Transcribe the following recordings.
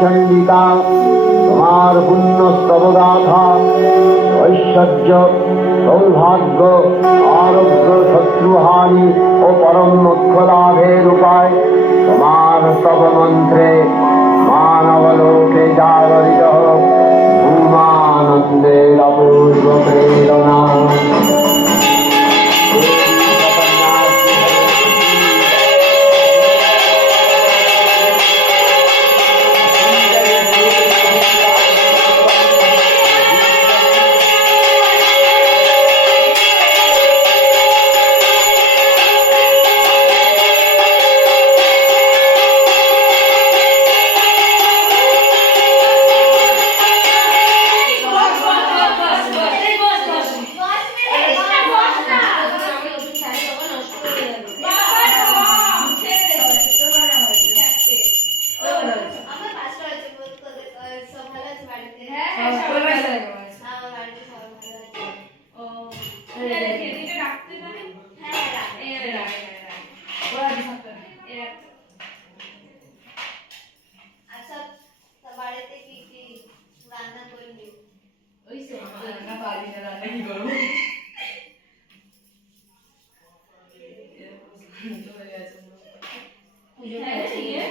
চণ্ডিকা তোমার পুণ্য স্তবগাথা ঐশ্বর্য সৌভাগ্য আরোগ্য শত্রুহানি ও পরম মোক্ষ লাভের উপায় তোমার স্তব মন্ত্রে মানবলোকে জাগরিত হোক ভূমানন্দের অপূর্ব প্রেরণা।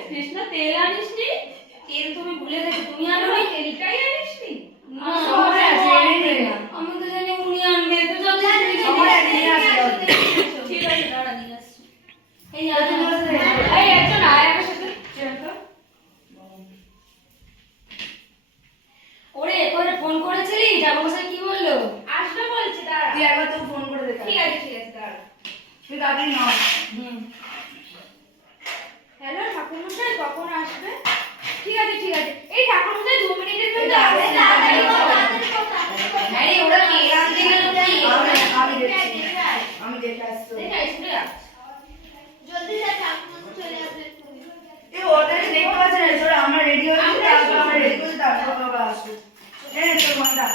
কৃষ্ণ তেল আনিসনি? তেল তুমি ভুলে গেছো, তুমি আনো না? তেলটাই আনিসনি? আমি তো জানি উনি আনবে, তো জলদি নিয়ে আসো। ঠিক আছে, দাঁড়া নিয়ে আসছি। এই একজন আয় আমার সাথে। ওরে পরে ফোন করেছিলি? যাবো মশাই কি বললো? আসবে বলছে, দাঁড়া। তুই একবার তো ফোন করে দেখা। ঠিক আছে দাঁড়া। তুই তাড়াতাড়ি নাও। হ্যালো ঠাকুরমশাই, কখন আসবে? ঠিক আছে এই ঠাকুরমশাই 2 মিনিটের মধ্যে আসবে। আরে ওরা তেল আনতে গেল কি? আমি দেখে আসছি। জলদি যা, ঠাকুরমশাই চলে আসবে। এই ওদের দেখতে পাচ্ছেন না? চলো আমরা রেডি হচ্ছি, তারপর আমরা রেডি করছি, তারপর বাবা আসবে। তোর মাথা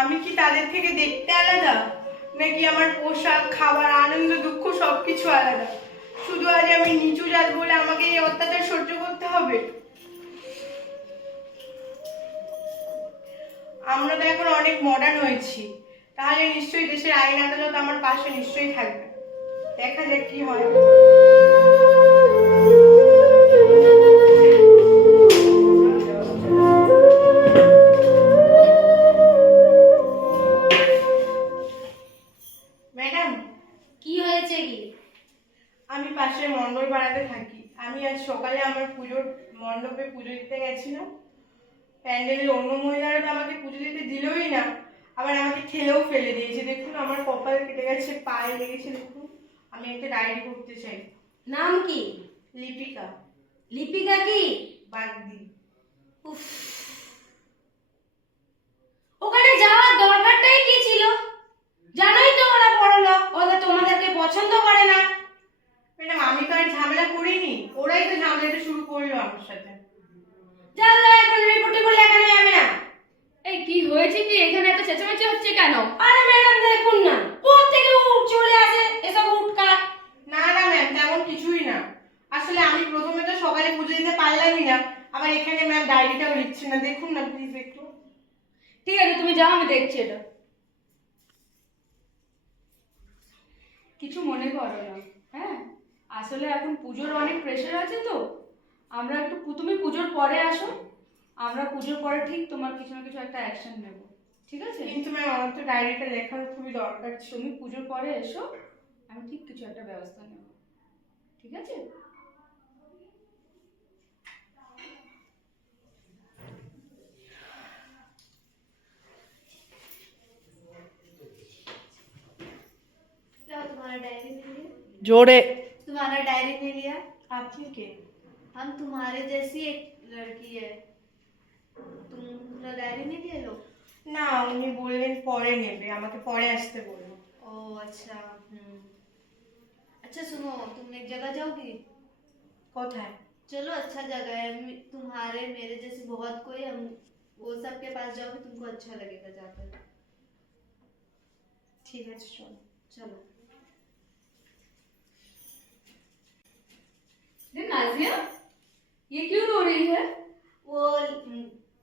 আমি কি তাদের থেকে দেখতে আলাদা, নাকি আমার পোশাক, খাবার, আনন্দ, দুঃখ সবকিছু আলাদা? শুধু আজ আমি নিচু জাত বলে আমাকে এই অত্যাচার সহ্য করতে হবে? আমরা তো এখন অনেক মডার্ন হয়েছি, তাহলে নিশ্চয়ই দেশের আইন আদালত আমার পাশে নিশ্চয়ই থাকবে। দেখা যাক কি হয়। ম্যাডাম, কি হয়েছে? কি আমি পাশে মণ্ডল পাড়াতে থাকি। আমি আজ সকালে আমার পুজোর মণ্ডপে পুজো দিতে গেছিলাম। প্যান্ডেলের অন্য মহিলারা তো আমাকে পুজো দিতে দিলই না, আবার আমাকে ঠেলেও ফেলে দিয়েছে। দেখুন আমার কপাল কেটে গেছে, পায়ে লেগেছে। দেখুন আমি একটা ডায়েরি করতে চাই। নাম কি? লিপিকা লিপিকা কি? বাগদি। উফ, ওখানে যাওয়ার দরকারটাই কি ছিল? জানোই তো ওরা বড়লোক, ওরা তোমাদেরকে পছন্দ করে না। ম্যাডাম আমি তো আর ঝামেলা করিনি, ওরাই তো ঝামেলাটা শুরু করলো আমার সাথে। জানলা এখন রিপোর্টে বলে এখানে যাবে না। এই কি হয়েছে কি? এখানে এত চেঁচামেচি হচ্ছে কেন? আরে ম্যাডাম দেখুন না, কোথা থেকে উঠ চলে আসে এসব উটকাট। না না ম্যাম, তেমন কিছুই না। আসলে আমি প্রথমে তো সকালে পুজো দিতে পারলামই না, আবার এখানে ম্যাম ডায়েরিটাও লিখছে না। দেখুন না প্লিজ একটু। ঠিক আছে তুমি যাও, আমি দেখছি এটা। কিছু মনে করো না, হ্যাঁ? আসলে এখন পুজোর অনেক প্রেশার আছে তো, আমরা একটু তুমি পুজোর পরে আসো, আমরা পুজোর পরে ঠিক তোমার কিছু না কিছু একটা অ্যাকশন নেব, ঠিক আছে? কিন্তু ম্যাম আমার তো ডায়েরিটা লেখার খুবই দরকার ছিল। তুমি পুজোর পরে এসো, আমি ঠিক কিছু একটা ব্যবস্থা নেব, ঠিক আছে? क्या तुम्हारा डायरी मिल गया? जोड़े तुम्हारा डायरी मिल गया? आप ठीक है? हम तुम्हारे जैसी एक लड़की है, तुम डायरी नहीं लिए लो। না উনি বললেন পরে নেবে, আমাকে পরে আসতে বললো। ओ अच्छा। अच्छा सुनो, तुम एक जगह जाओगी? কোথায়? चलो अच्छा जगह है, तुम्हारे मेरे जैसे बहुत कोई, हम वो सब के पास जाओगे, तुमको अच्छा लगेगा जाकर। ঠিক আছে চলো। चलो। नाजिया, ये क्यों रो रही है? वो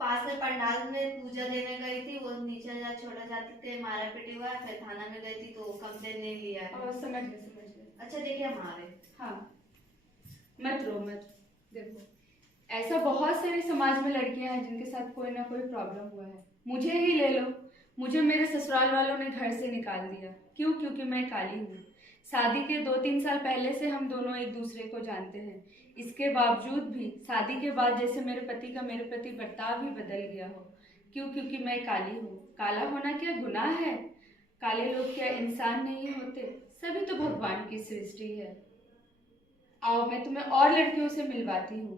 पास में पंडाल में पूजा देने गई थी, वो नीचे जा छोटा जाते थे, मारा पीटी हुआ, फिर थाना में गई थी तो कंप्लेन नहीं लिया है। समझ गए समझ गए। अच्छा देखिए हमारे। हाँ, मत रो मत। देखो, ऐसा बहुत सारी समाज में लड़कियां हैं जिनके साथ कोई ना कोई प्रॉब्लम हुआ है। मुझे ही ले लो, मुझे मेरे ससुराल वालों ने घर से निकाल दिया। क्यों? क्योंकि मैं काली हूँ। शादी के 2-3 साल पहले से हम दोनों एक दूसरे को जानते हैं। इसके बावजूद भी शादी के बाद जैसे मेरे पति का मेरे प्रति बर्ताव ही बदल गया हो। क्यों? क्योंकि मैं काली हूँ। काला होना क्या गुनाह है? काले लोग क्या इंसान नहीं होते? सभी तो भगवान की सृष्टि है। आओ मैं तुम्हें और लड़कियों से मिलवाती हूँ।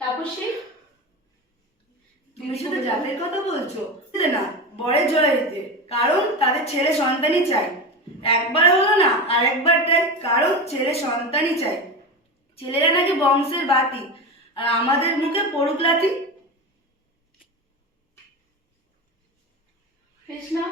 तापसी, তুমি শুধু জাতের কথা বলছো না, বরের জড়াইতে, কারণ তাদের ছেলে সন্তানই চাই। একবার হলো না আর একবার ট্রাই, কারণ ছেলে সন্তানই চাই। ছেলেরা নাকি বংশের বাতি, আর আমাদের মুখে পড়ুক লাথি। কৃষ্ণা,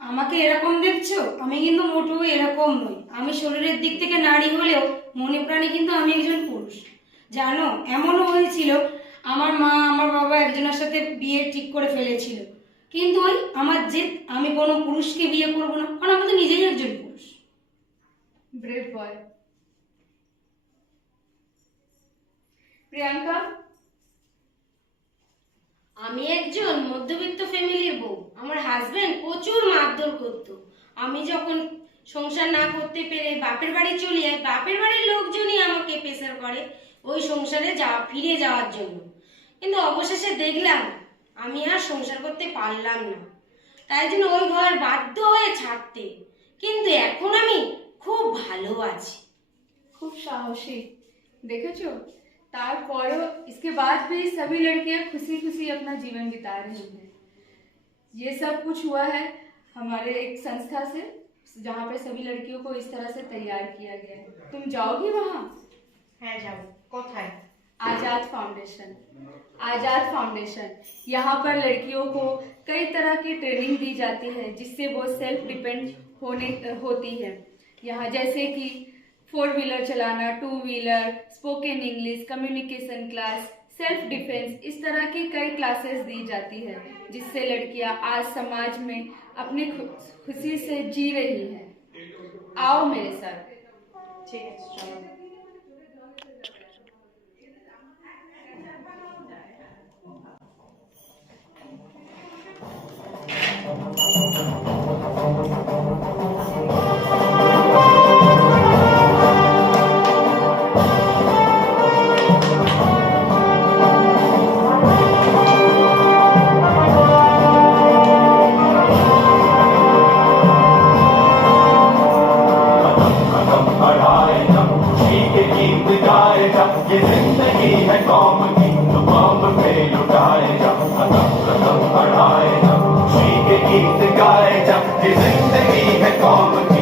আমাকে এরকম দেখছো? আমি কিন্তু মোটেও এরকম নই। আমি শরীরের দিক থেকে নারী হলেও মনে প্রাণে কিন্তু আমি একজন পুরুষ। জানো, এমনও হয়েছিল আমার মা আমার বাবা একজনের সাথে বিয়ে ঠিক করে ফেলেছিল, কিন্তু ওই আমার জেদ, আমি কোনো পুরুষকে বিয়ে করব না, কারণ আমি তো নিজেই একজন পুরুষ। Brave boy. প্রিয়াঙ্কা, আমি একজন মধ্যবিত্ত ফ্যামিলির বউ। আমার হাজবেন্ড প্রচুর মারধর করতো। আমি যখন সংসার না করতে পেরে বাপের বাড়ি চলে যাই, বাপের বাড়ির লোকজনই আমাকে প্রেসার করে ওই সংসারে ফিরে যাওয়ার জন্য। কিন্তু অবশেষে দেখলাম আমি আর সংসার করতে পারলাম না, তাই জন্য ওই ঘর বাধ্য হয়ে ছাড়তে। কিন্তু এখন আমি খুব ভালো আছি। खूब साहसी, देखेছো? तारपरो इसके बाद भी सभी लड़कियां खुशी खुशी अपना जीवन बिता रही हैं। ये सब कुछ हुआ है हमारे एक संस्था से, जहाँ पे सभी लड़कियों को इस तरह से तैयार किया गया है। तुम जाओगी वहाँ? হ্যাঁ যাবো। কোথায়? आजाद फाउंडेशन। आजाद फाउंडेशन, यहाँ पर लड़कियों को कई तरह की ट्रेनिंग दी जाती है जिससे वो सेल्फ डिपेंड होती है। यहाँ जैसे कि 4 व्हीलर चलाना, 2 wheeler, spoken English, communication class, self defence, इस तरह की कई क्लासेस दी जाती है जिससे लड़कियाँ आज समाज में अपनी खुशी से जी रही हैं। आओ मेरे साथ। ঠিক আছে চলো। कि जिंदगी है कौम